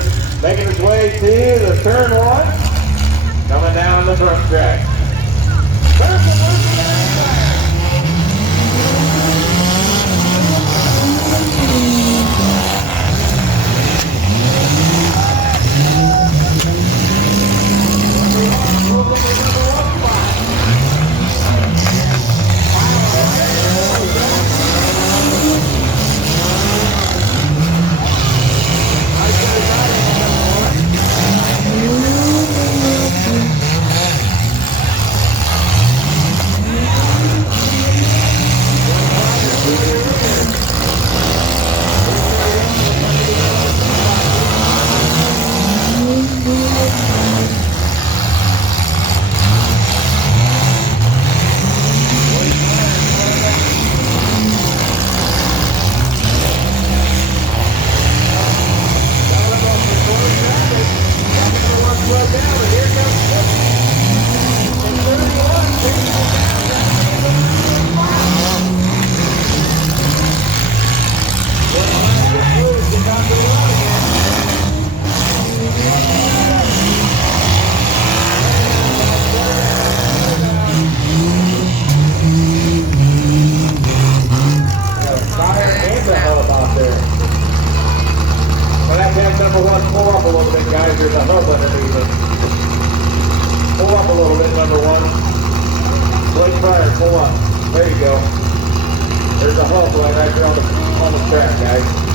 here, making its way to the turn one, coming down the front track. Number one, pull up a little bit, guys. There's a hub underneath it. Pull up a little bit, number one. Blake fire, pull up. There you go. There's a hub right there on the track, guys.